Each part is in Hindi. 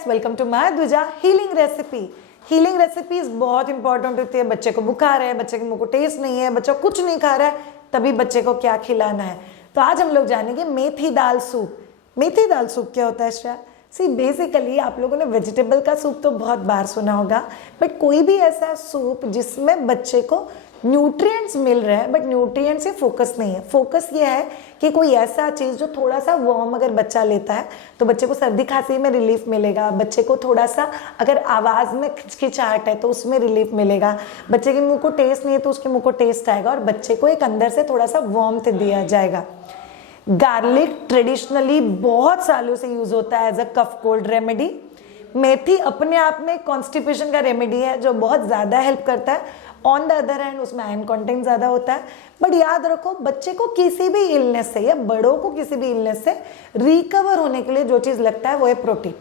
Friends, welcome to my Dwija healing recipe. Healing recipes बहुत इंपॉर्टेंट होती है। बच्चे को बुखार है, बच्चे के मुंह को टेस्ट नहीं है, बच्चा कुछ नहीं खा रहा है, तभी बच्चे को क्या खिलाना है। तो आज हम लोग जानेंगे मेथी दाल सूप। मेथी दाल सूप क्या होता है श्रेया? सी बेसिकली आप लोगों ने वेजिटेबल का सूप तो बहुत बार सुना होगा, बट कोई भी ऐसा सूप जिसमें बच्चे को न्यूट्रिएंट्स मिल रहे हैं, बट न्यूट्रिएंट्स से फोकस नहीं है। फोकस ये है कि कोई ऐसा चीज़ जो थोड़ा सा वार्म अगर बच्चा लेता है तो बच्चे को सर्दी खांसी में रिलीफ मिलेगा, बच्चे को थोड़ा सा अगर आवाज़ में खिचखिचाहट है तो उसमें रिलीफ मिलेगा, बच्चे के मुंह को टेस्ट नहीं है तो उसके मुंह को टेस्ट आएगा और बच्चे को एक अंदर से थोड़ा सा वार्मथ दिया जाएगा। गार्लिक ट्रेडिशनली बहुत सालों से यूज होता है as a cough cold remedy. मेथी अपने आप में कॉन्स्टिपेशन का रेमेडी है जो बहुत ज़्यादा हेल्प करता है। ऑन द अदर हैंड उसमें आयरन कंटेंट ज़्यादा होता है। बट याद रखो, बच्चे को किसी भी इलनेस से या बड़ों को किसी भी इलनेस से रिकवर होने के लिए जो चीज़ लगता है वो है प्रोटीन।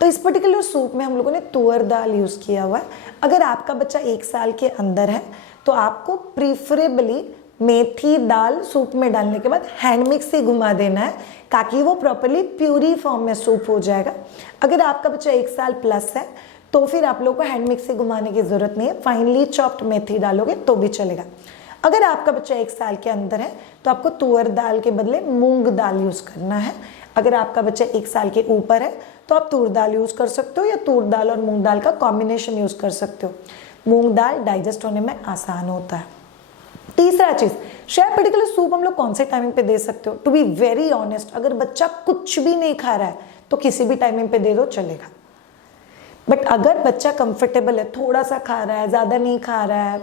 तो इस पर्टिकुलर सूप में हम लोगों ने तुअर दाल यूज़ किया हुआ है। अगर आपका बच्चा 1 साल के अंदर है तो आपको प्रीफरेबली मेथी दाल सूप में डालने के बाद हैंड मिक्स से घुमा देना है ताकि वो प्रॉपरली प्यूरी फॉर्म में सूप हो जाएगा। अगर आपका बच्चा 1 साल प्लस है तो फिर आप लोग को हैंड मिक्स से घुमाने की जरूरत नहीं है, फाइनली चॉप्ड मेथी डालोगे तो भी चलेगा। अगर आपका बच्चा 1 साल के अंदर है तो आपको तुअर दाल के बदले मूंग दाल यूज़ करना है। अगर आपका बच्चा 1 साल के ऊपर है तो आप तूर दाल यूज़ कर सकते हो या तूर दाल और मूंग दाल का कॉम्बिनेशन यूज़ कर सकते हो। मूंग दाल डाइजेस्ट होने में आसान होता है। तीसरा चीज, शायद पर्टिकुलर सूप हम लोग कौन से टाइमिंग पे दे सकते हो? टू बी वेरी ऑनेस्ट, अगर बच्चा कुछ भी नहीं खा रहा है तो किसी भी टाइमिंग पे दे दो, चलेगा। बट अगर बच्चा कंफर्टेबल है, थोड़ा सा खा रहा है, ज़्यादा नहीं खा रहा है,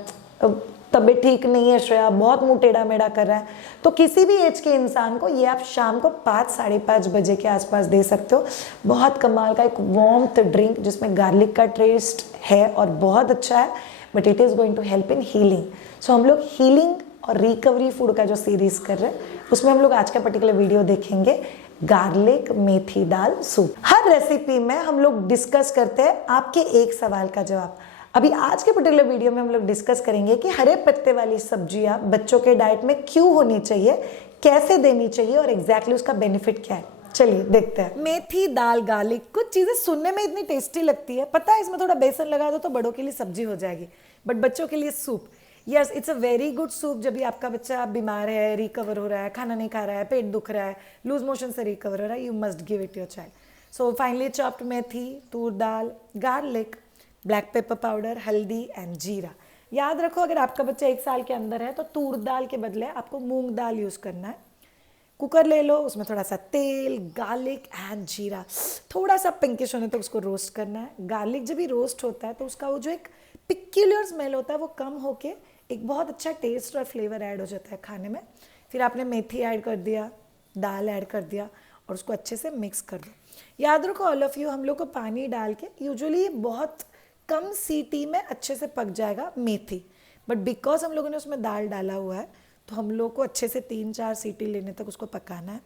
तबीयत ठीक नहीं है श्रेया, बहुत मुंह टेढ़ा मेढ़ा कर रहा है, तो किसी भी एज के इंसान को ये आप शाम को 5 साढ़े 5 बजे के आसपास दे सकते हो। बहुत कमाल का एक वार्मथ ड्रिंक जिसमें गार्लिक का टेस्ट है और बहुत अच्छा है, but it is going to help in healing. So हम लोग हीलिंग और रिकवरी फूड का जो सीरीज़ कर रहे हैं उसमें हम लोग आज का पर्टिकुलर वीडियो देखेंगे, गार्लिक मेथी दाल सूप। हर रेसिपी में हम लोग डिस्कस करते हैं आपके एक सवाल का जवाब। अभी आज के पर्टिकुलर वीडियो में हम लोग डिस्कस करेंगे कि हरे पत्ते वाली सब्जियां बच्चों के डाइट में क्यों होनी चाहिए, कैसे देनी चाहिए और एग्जैक्टली उसका बेनिफिट क्या है। चलिए देखते हैं। मेथी दाल गार्लिक, कुछ चीज़ें सुनने में इतनी टेस्टी लगती है, पता है इसमें थोड़ा बेसन लगा दो तो बड़ों के लिए सब्जी हो जाएगी, बट बच्चों के लिए soup. Yes, it's a very good soup. जब भी आपका बच्चा बीमार है, रिकवर हो रहा है, खाना नहीं खा रहा है, पेट दुख रहा है, लूज मोशन से रिकवर हो रहा है, you must give it your child. So finally chopped methi, Toor dal, garlic, black pepper powder, हल्दी एंड जीरा। याद रखो, अगर आपका बच्चा 1 साल के अंदर है तो तूर दाल के बदले आपको मूंग दाल यूज़ करना है। कुकर ले लो, उसमें थोड़ा सा तेल, गार्लिक एंड जीरा, थोड़ा सा पिंकिश होने तक उसको रोस्ट करना है। गार्लिक जब भी रोस्ट होता है तो उसका वो जो एक पिक्यूलियर स्मेल होता है वो कम होके एक बहुत अच्छा टेस्ट और फ्लेवर ऐड हो जाता है खाने में। फिर आपने मेथी ऐड कर दिया, दाल ऐड कर दिया और उसको अच्छे से मिक्स कर दो। याद रखो ऑल ऑफ यू, हम लोग को पानी डाल के यूजुअली बहुत कम सीटी में अच्छे से पक जाएगा मेथी, बट बिकॉज हम लोगों ने उसमें दाल डाला हुआ है तो हम लोग को अच्छे से 3-4 सीटी लेने तक उसको पकाना है।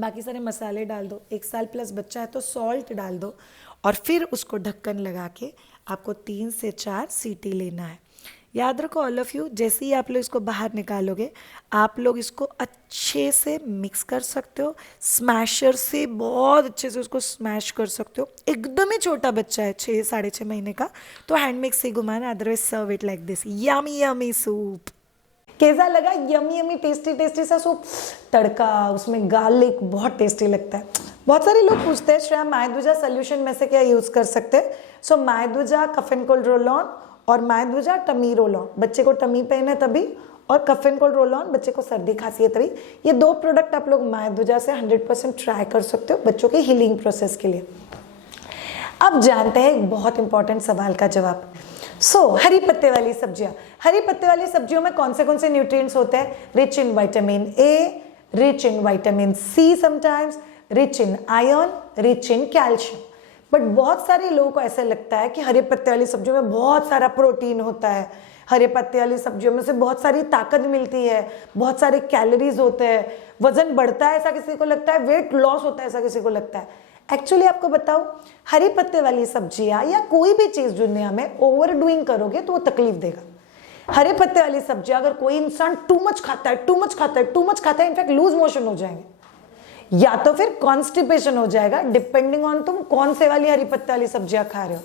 बाकी सारे मसाले डाल दो। 1 साल प्लस बच्चा है तो सॉल्ट डाल दो और फिर उसको ढक्कन लगा के आपको 3 से 4 सीटी लेना है। याद रखो ऑल ऑफ यू, जैसे ही आप लोग इसको बाहर निकालोगे आप लोग इसको अच्छे से मिक्स कर सकते हो। स्मैशर से बहुत अच्छे से उसको स्मैश कर सकते हो। एकदम ही छोटा बच्चा है, 6 साढ़े 6 महीने का, तो हैंड मिक्स से घुमाना, otherwise serve it like this. Yummy yummy soup. कैसा लगा? यमी यमी टेस्टी टेस्टी सा सूप। तड़का उसमें गार्लिक बहुत टेस्टी लगता है। बहुत सारे लोग पूछते हैं श्रेया माय द्विजा सोल्यूशन में से क्या यूज़ कर सकते हैं? So my Dwija cough and cold roll on और my Dwija tummy roll on. बच्चे को टमी पेन है तभी, और cough and cold roll on बच्चे को सर्दी खांसी है तभी। ये 2 प्रोडक्ट आप लोग माय द्विजा से 100% ट्राई कर सकते हो बच्चों के हीलिंग प्रोसेस के लिए। अब जानते हैं एक बहुत इंपॉर्टेंट सवाल का जवाब। हरी पत्ते वाली सब्जियां, हरी पत्ते वाली सब्जियों में कौन से न्यूट्रिएंट्स होते हैं? Rich in vitamin A, rich in vitamin C, sometimes rich in iron, rich in calcium. But बहुत सारे लोगों को ऐसा लगता है कि हरे पत्ते वाली सब्जियों में बहुत सारा प्रोटीन होता है, हरे पत्ते वाली सब्जियों में से बहुत सारी ताकत मिलती है, बहुत सारे कैलोरीज होते हैं, वजन बढ़ता है ऐसा किसी को लगता है, वेट लॉस होता है ऐसा किसी को लगता है। एक्चुअली आपको बताऊं, हरी पत्ते वाली सब्जियां या कोई भी चीज दुनिया में ओवर डूइंग करोगे तो वो तकलीफ देगा। हरे पत्ते वाली सब्जियां अगर कोई इंसान टू मच खाता है, इनफैक्ट लूज मोशन हो जाएंगे। या तो फिर कॉन्स्टिपेशन हो जाएगा, डिपेंडिंग ऑन तुम कौन से वाली हरी पत्ते वाली सब्जियां खा रहे हो।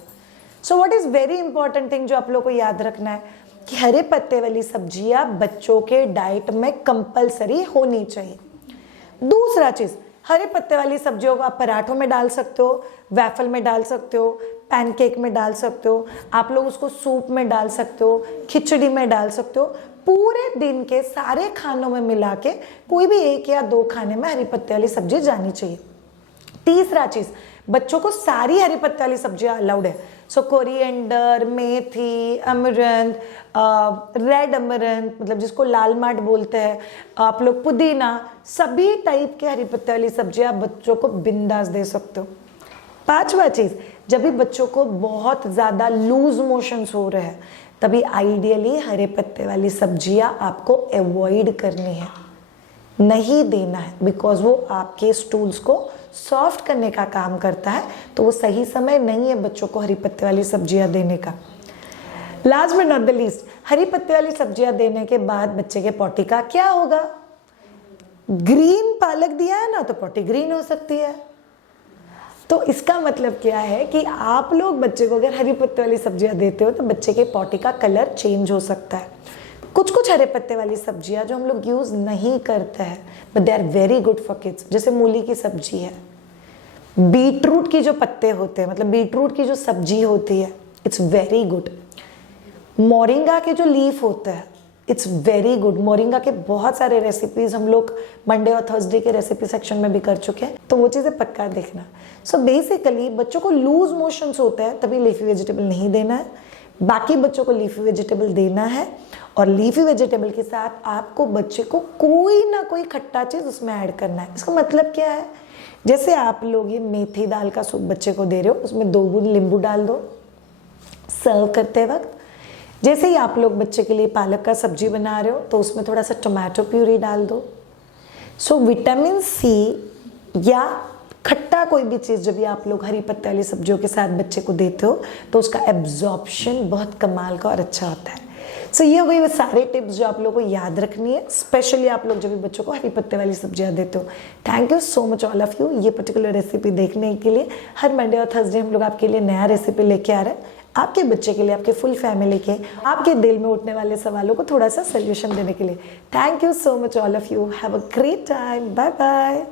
So what is very important thing जो आप लोग को याद रखना है कि हरे पत्ते वाली सब्जियां बच्चों के डाइट में कंपलसरी होनी चाहिए। दूसरा चीज, हरे पत्ते वाली सब्जियों को आप पराठों में डाल सकते हो, वैफल में डाल सकते हो, पैनकेक में डाल सकते हो, आप लोग उसको सूप में डाल सकते हो, खिचड़ी में डाल सकते हो। पूरे दिन के सारे खानों में मिला के कोई भी 1 या 2 खाने में हरी पत्ते वाली सब्जी जानी चाहिए। तीसरा चीज, बच्चों को सारी हरी पत्ते वाली सब्जियां अलाउड है। सो कोरिएंडर, मेथी, अमरंथ, रेड अमरंथ मतलब जिसको लाल माट बोलते हैं, आप लोग पुदीना, सभी टाइप के हरी पत्ते वाली सब्जियां बच्चों को बिंदास दे सकते हो। पांचवा चीज, जब भी बच्चों को बहुत ज्यादा लूज मोशंस हो रहे हैं तभी आइडियली हरे पत्ते वाली सब्जियां आपको अवॉइड करनी है, नहीं देना है, बिकॉज वो आपके स्टूल्स को सॉफ्ट करने का काम करता है। तो वो सही समय नहीं है बच्चों को हरी पत्ते वाली सब्जियां देने का। Last but not the least, हरी पत्ते वाली सब्जियां देने के बाद बच्चे के पॉटी का क्या होगा? ग्रीन पालक दिया है ना तो पॉटी ग्रीन हो सकती है। तो इसका मतलब क्या है कि आप लोग बच्चे को अगर हरी पत्ते वाली सब्जियां देते हो तो बच्चे के पॉटी का कलर चेंज हो सकता है। कुछ कुछ हरे पत्ते वाली सब्जियां जो हम लोग यूज नहीं करते हैं but they are very good for kids, जैसे मूली की सब्जी है, बीटरूट की जो पत्ते होते हैं मतलब बीटरूट की जो सब्जी होती है, इट्स वेरी गुड। मोरिंगा के जो लीफ होते हैं, इट्स वेरी गुड। मोरिंगा के बहुत सारे रेसिपीज हम लोग मंडे और थर्सडे के रेसिपी सेक्शन में भी कर चुके हैं, तो वो चीज़ें पक्का देखना। सो बेसिकली बच्चों को लूज मोशंस होते हैं तभी लीफी वेजिटेबल नहीं देना है, बाकी बच्चों को लीफी वेजिटेबल देना है। और लीफी वेजिटेबल के साथ आपको बच्चे को कोई ना कोई खट्टा चीज़ उसमें ऐड करना है। इसका मतलब क्या है? जैसे आप लोग ये मेथी दाल का सूप बच्चे को दे रहे हो, उसमें 2 बूंद नींबू डाल दो सर्व करते वक्त। जैसे ही आप लोग बच्चे के लिए पालक का सब्जी बना रहे हो तो उसमें थोड़ा सा टोमेटो प्यूरी डाल दो। सो विटामिन सी या खट्टा कोई भी चीज़ जब भी आप लोग हरी पत्ते वाली सब्जियों के साथ बच्चे को देते हो तो उसका एब्जॉर्प्शन बहुत कमाल का और अच्छा होता है। सो ये हो गई वो सारे टिप्स जो आप लोगों को याद रखनी है, स्पेशली आप लोग जब भी बच्चों को हरी पत्ते वाली सब्जियां देते हो। Thank you so much all of you ये पर्टिकुलर रेसिपी देखने के लिए। हर मंडे और थर्सडे हम लोग आपके लिए नया रेसिपी लेके आ रहे हैं, आपके बच्चे के लिए, आपके फुल फैमिली के, आपके दिल में उठने वाले सवालों को थोड़ा सा सोल्यूशन देने के लिए। Thank you so much all of you, have a great time, bye bye.